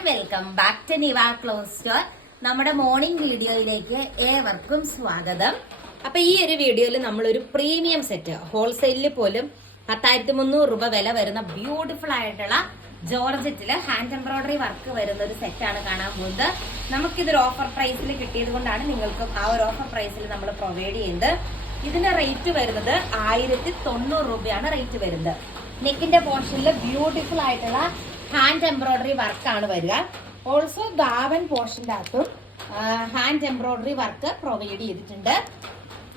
And welcome back to Niva cloth store. നമ്മുടെ morning വീഡിയോയിലേക്ക് ഏവർക്കും സ്വാഗതം. അപ്പൊ ഈ ഒരു വീഡിയോയിൽ നമ്മളൊരു പ്രീമിയം സെറ്റ് ഹോൾസെയിലിൽ പോലും 10,300 രൂപ വില വരുന്ന ബ്യൂട്ടിഫുൾ ആയിട്ടുള്ള ജോർജറ്റില് ഹാൻഡ് എംബ്രോയിഡറി വർക്ക് വരുന്ന ഒരു സെറ്റാണ് കാണാൻ പോകുന്നത്. നമുക്കിതൊരു ഓഫർ പ്രൈസിൽ കിട്ടിയത് കൊണ്ടാണ് നിങ്ങൾക്ക് ആ ഒരു ഓഫർ പ്രൈസിൽ നമ്മൾ പ്രൊവൈഡ് ചെയ്യുന്നത്. ഇതിന്റെ റേറ്റ് വരുന്നത് 1,090 രൂപയാണ് റേറ്റ് വരുന്നത്. നെക്കിന്റെ പോർഷനിൽ ബ്യൂട്ടിഫുൾ ആയിട്ടുള്ള ഹാൻഡ് എംബ്രോയിഡറി വർക്കാണ് വരിക. ഓൾസോ ദാവൻ പോർഷന്റെ അകത്തും ഹാൻഡ് എംബ്രോയിഡറി വർക്ക് പ്രൊവൈഡ് ചെയ്തിട്ടുണ്ട്.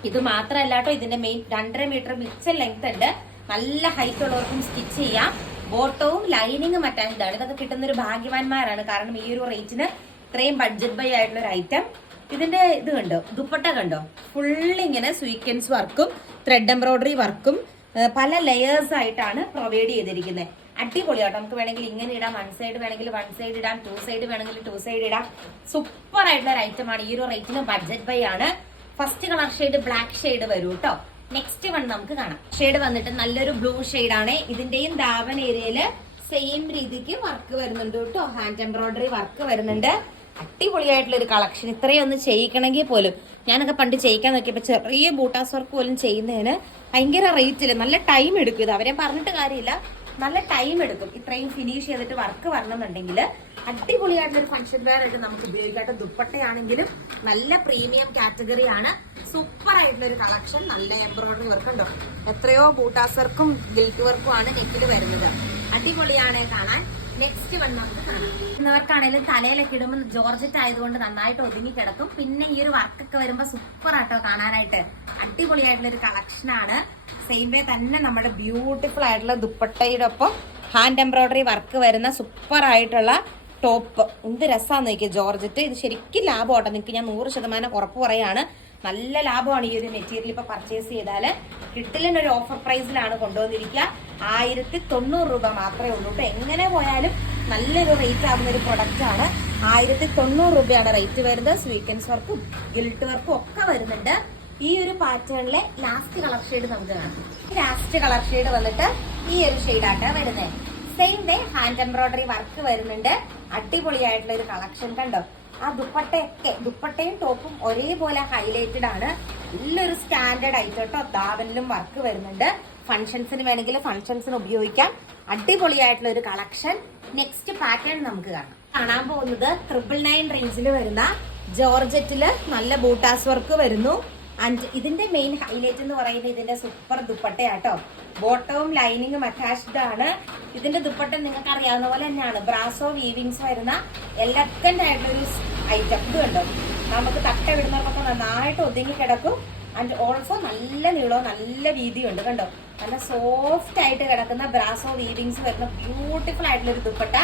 ഇത് മാത്രമല്ല കേട്ടോ, ഇതിന്റെ മെയിൻ 2.5 മീറ്റർ മിക്സഡ് ലെങ്ത് ഉണ്ട്. നല്ല ഹൈറ്റ് ഉള്ളവർക്കും സ്റ്റിച്ച് ചെയ്യാം. ബോട്ടവും ലൈനിങ്ങും അറ്റാച്ച്ഡ് ആണ്. ഇതൊക്കെ കിട്ടുന്ന ഒരു ഭാഗ്യവാന്മാരാണ്. കാരണം ഈ ഒരു റേറ്റിന് ഇത്രയും ബഡ്ജറ്റ് ബൈ ആയിട്ടുള്ള ഒരു ഐറ്റം. ഇതിന്റെ ഇത് കണ്ടോ, ദുപ്പട്ട കണ്ടോ, ഫുള്ളിങ്ങനെ സ്വീക്വൻസ് വർക്കും ത്രെഡ് എംബ്രോയിഡറി വർക്കും പല ലെയേഴ്സ് ആയിട്ടാണ് പ്രൊവൈഡ് ചെയ്തിരിക്കുന്നത്. അടിപൊളിയാട്ടോ. നമുക്ക് വേണമെങ്കിൽ ഇങ്ങനെ ഇടാം, വൺ സൈഡ് വേണമെങ്കിൽ വൺ സൈഡ് ഇടാം, ടു സൈഡ് വേണമെങ്കിൽ ടു സൈഡ് ഇടാം. സൂപ്പർ ആയിട്ടുള്ള ഒരു ഐറ്റം ആണ്. ഈ ഒരു റേറ്റിന് ബഡ്ജറ്റ് ബൈ ആണ്. First colour shade black shade വരും കേട്ടോ. നെക്സ്റ്റ് വൺ നമുക്ക് കാണാം. ഷെയ്ഡ് വന്നിട്ട് നല്ലൊരു ബ്ലൂ ഷെയ്ഡ് ആണ്. ഇതിന്റെയും ദാവൻ ഏരിയയില് സെയിം രീതിക്ക് വർക്ക് വരുന്നുണ്ട് കേട്ടോ. ഹാൻഡ് എംബ്രോയിഡറി വർക്ക് വരുന്നുണ്ട്. അടിപൊളിയായിട്ടുള്ള ഒരു കളക്ഷൻ. ഇത്രയും ഒന്ന് ചെയ്യിക്കണമെങ്കിൽ പോലും ഞാനൊക്കെ പണ്ട് ചെയ്യിക്കാൻ നോക്കിയപ്പോൾ ചെറിയ ബൂട്ടാസ് വർക്ക് പോലും ചെയ്യുന്നതിന് ഭയങ്കര റേറ്റില് നല്ല ടൈം എടുക്കും. ഇത് അവരെ പറഞ്ഞിട്ട് കാര്യമില്ല, നല്ല ടൈം എടുക്കും. ഇത്രയും ഫിനിഷ് ചെയ്തിട്ട് വർക്ക് വരണമെന്നുണ്ടെങ്കിൽ അടിപൊളിയായിട്ടുള്ള ഒരു ഫംഗ്ഷൻ വെയർ ആയിട്ട് നമുക്ക് ഉപയോഗിക്കാത്ത ദുപ്പട്ടയാണെങ്കിലും നല്ല പ്രീമിയം കാറ്റഗറി ആണ്. സൂപ്പർ ആയിട്ടുള്ള ഒരു കളക്ഷൻ. നല്ല എംബ്രോയിഡറി വർക്ക് ഉണ്ടോ, എത്രയോ ബൂട്ടാസ് വർക്കും ഗിൽറ്റ് വർക്കും ആണ് നെക്കിൽ വരുന്നത്. അടിപൊളിയാണ് കാണാൻ. നെക്സ്റ്റ് വന്ന് നമുക്ക് കാണാം. ഇന്നവർക്കാണെങ്കിലും തലയിലൊക്കെ ഇടുമ്പോൾ ജോർജറ്റ് ആയതുകൊണ്ട് നന്നായിട്ട് ഒതുങ്ങി കിടക്കും. പിന്നെ ഈ ഒരു വർക്കൊക്കെ വരുമ്പോൾ സൂപ്പർ ആട്ടോ കാണാനായിട്ട്. അടിപൊളിയായിട്ടുള്ള ഒരു കളക്ഷൻ ആണ്. സെയിം വേ തന്നെ നമ്മുടെ ബ്യൂട്ടിഫുൾ ആയിട്ടുള്ള ദുപ്പട്ടയുടെ ഒപ്പം ഹാൻഡ് എംബ്രോയിഡറി വർക്ക് വരുന്ന സൂപ്പർ ആയിട്ടുള്ള ടോപ്പ്. എന്ത് രസമാണെന്ന് നോക്കിയ ജോർജറ്റ്. ഇത് ശരിക്കും ലാഭമാട്ടോ. നിങ്ങൾക്ക് ഞാൻ 100% ഉറപ്പ് പറയാണ്. നല്ല ലാഭമാണ് ഈ ഒരു മെറ്റീരിയൽ ഇപ്പൊ പർച്ചേസ് ചെയ്താല്. കിട്ടിലിനൊരു ഓഫർ പ്രൈസിലാണ് കൊണ്ടുവന്നിരിക്കുക. 1,090 രൂപ മാത്രമേ ഉള്ളൂ കേട്ടോ. എങ്ങനെ പോയാലും നല്ലൊരു റേറ്റ് ആകുന്ന ഒരു പ്രൊഡക്റ്റ് ആണ്. 1,090 രൂപയാണ് റേറ്റ് വരുന്നത്. സ്വീക്വൻസ് വർക്കും ഗിൽറ്റ് വർക്കും ഒക്കെ വരുന്നുണ്ട്. ഈ ഒരു പാറ്റേണിലെ ലാസ്റ്റ് കളർ ഷെയ്ഡ് നമുക്ക് കാണാം. ലാസ്റ്റ് കളർ ഷെയ്ഡ് വന്നിട്ട് ഈ ഒരു ഷെയ്ഡാട്ടാ വരുന്നത്. Same way hand embroidery work വരുന്നുണ്ട്. അടിപൊളിയായിട്ടുള്ള ഒരു കളക്ഷൻ കണ്ടോ. ആ ദുപ്പട്ടയും ടോപ്പും ഒരേപോലെ ഹൈലൈറ്റഡ് ആണ്. നല്ലൊരു സ്റ്റാൻഡേർഡ് ആയിട്ട് കേട്ടോ. ദാവനിലും വർക്ക് വരുന്നുണ്ട്. ഫംഗ്ഷൻസിന് വേണമെങ്കിൽ ഫംഗ്ഷൻസിന് ഉപയോഗിക്കാം. അടിപൊളിയായിട്ടുള്ള ഒരു കളക്ഷൻ. നെക്സ്റ്റ് പാറ്റേൺ നമുക്ക് കാണാൻ പോകുന്നത് 999 റേഞ്ചിൽ വരുന്ന ജോർജറ്റില് നല്ല ബൂട്ടാസ് വർക്ക് വരുന്നു. ആൻഡ് ഇതിന്റെ മെയിൻ ഹൈലൈറ്റ് എന്ന് പറയുന്നത് ഇതിന്റെ സൂപ്പർ ദുപ്പട്ടയാട്ടോ. ബോട്ടവും ലൈനിങ്ങും അറ്റാച്ച്ഡ് ആണ്. ഇതിന്റെ ദുപ്പട്ട നിങ്ങൾക്ക് അറിയാവുന്ന പോലെ തന്നെയാണ്. ബ്രാസോ വീവിങ്സ് വരുന്ന എലഗന്റ് ആയിട്ടുള്ളൊരു ഐറ്റം. ഇത് കണ്ടോ, നമുക്ക് തട്ട വിടുന്നവർക്കൊക്കെ നന്നായിട്ട് ഒതുങ്ങി കിടക്കും. ആൻഡ് ഓൾസോ നല്ല നീളവും നല്ല വീതിയും ഉണ്ട് കണ്ടോ. നല്ല സോഫ്റ്റ് ആയിട്ട് കിടക്കുന്ന ബ്രാസോ വീവിങ്സ് വരുന്ന ബ്യൂട്ടിഫുൾ ആയിട്ടുള്ള ഒരു ദുപ്പട്ട.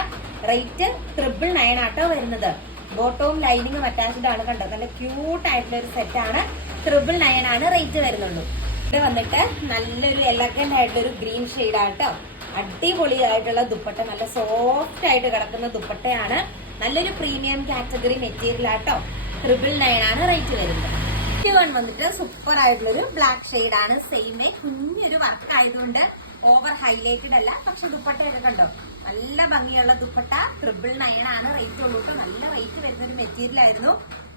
റേറ്റ് 999 ആട്ടോ വരുന്നത്. ബോട്ടവും ലൈനിങ്ങും അറ്റാച്ച്ഡ് ആണ് കണ്ടോ. നല്ല ക്യൂട്ട് ആയിട്ടുള്ള ഒരു സെറ്റ് ആണ്. 999 ആണ് റേറ്റ് വരുന്നുള്ളൂ. ഇവിടെ വന്നിട്ട് നല്ലൊരു എലഗന്റ് ആയിട്ടൊരു ഗ്രീൻ ഷെയ്ഡ് ആട്ടോ. അടിപൊളിയായിട്ടുള്ള ദുപ്പട്ട. നല്ല സോഫ്റ്റ് ആയിട്ട് കിടക്കുന്ന ദുപ്പട്ടയാണ്. നല്ലൊരു പ്രീമിയം കാറ്റഗറി മെറ്റീരിയൽ ആട്ടോ. 999 ആണ് റേറ്റ് വരുന്നത്. വൺ വന്നിട്ട് സൂപ്പർ ആയിട്ടുള്ളൊരു ബ്ലാക്ക് ഷെയ്ഡ് ആണ്. സെയിം കുഞ്ഞൊരു വർക്ക് ആയതുകൊണ്ട് ഓവർ ഹൈലൈറ്റഡ് അല്ല. പക്ഷെ ദുപ്പട്ടയൊക്കെ കണ്ടോ, നല്ല ഭംഗിയുള്ള ദുപ്പട്ട. 999 ആണ് റേറ്റ് ഉള്ളൂ കേട്ടോ. നല്ല റേറ്റ് വരുന്ന ഒരു മെറ്റീരിയൽ ആയിരുന്നു.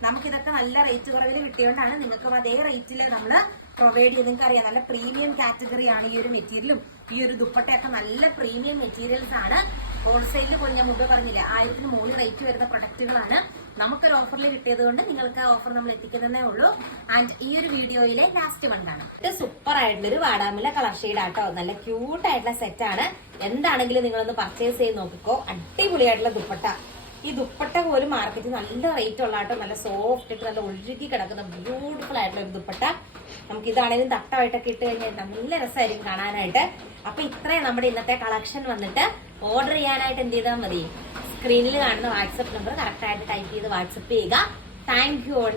നമുക്കിതൊക്കെ നല്ല റേറ്റ് കുറവിൽ കിട്ടിയോണ്ടാണ് നിങ്ങൾക്കും അതേ റേറ്റില് നമ്മള് പ്രൊവൈഡ് ചെയ്ത്. നിങ്ങൾക്ക് അറിയാം നല്ല പ്രീമിയം കാറ്റഗറി ആണ് ഈ ഒരു മെറ്റീരിയലും. ഈ ഒരു ദുപ്പട്ടയൊക്കെ നല്ല പ്രീമിയം മെറ്റീരിയൽസ് ആണ്. ഹോൾസെയിലിൽ പോലും ഞാൻ മുമ്പ് പറഞ്ഞില്ല, 1000-ന് മുകളിൽ റേറ്റ് വരുന്ന പ്രൊഡക്റ്റുകളാണ്. നമുക്കൊരു ഓഫറിൽ കിട്ടിയത് കൊണ്ട് നിങ്ങൾക്ക് ആ ഓഫർ നമ്മൾ എത്തിക്കുന്നതേ ഉള്ളൂ. ആൻഡ് ഈ ഒരു വീഡിയോയിലെ ലാസ്റ്റ് വൺ കാണാം. ഇത് സൂപ്പർ ആയിട്ടുള്ളൊരു വാടാമുല്ല കളർ ഷെയ്ഡ് ആട്ടോ. നല്ല ക്യൂട്ട് ആയിട്ടുള്ള സെറ്റ് ആണ്. എന്താണെങ്കിലും നിങ്ങളൊന്ന് പർച്ചേസ് ചെയ്ത് നോക്കിക്കോ. അടിപൊളിയായിട്ടുള്ള ദുപ്പട്ട. ഈ ദുപ്പട്ട പോലും മാർക്കറ്റിൽ നല്ല റേറ്റ് ഉള്ള ആട്ടോ. നല്ല സോഫ്റ്റ് ആയിട്ട് നല്ല ഒഴുകി കിടക്കുന്ന ബ്യൂട്ടിഫുൾ ആയിട്ടുള്ള ഒരു ദുപ്പട്ട. നമുക്ക് ഇതാണെങ്കിലും തട്ടമായിട്ടൊക്കെ ഇട്ട് കഴിഞ്ഞാൽ നല്ല രസമായിരിക്കും കാണാനായിട്ട്. അപ്പൊ ഇത്രയും നമ്മുടെ ഇന്നത്തെ കളക്ഷൻ വന്നിട്ട് ഓർഡർ ചെയ്യാനായിട്ട് എന്ത് ചെയ്താൽ മതി, സ്ക്രീനിൽ കാണുന്ന വാട്സപ്പ് നമ്പർ കറക്റ്റ് ആയിട്ട് ടൈപ്പ് ചെയ്ത് വാട്സപ്പ് ചെയ്യുക. Thank you all.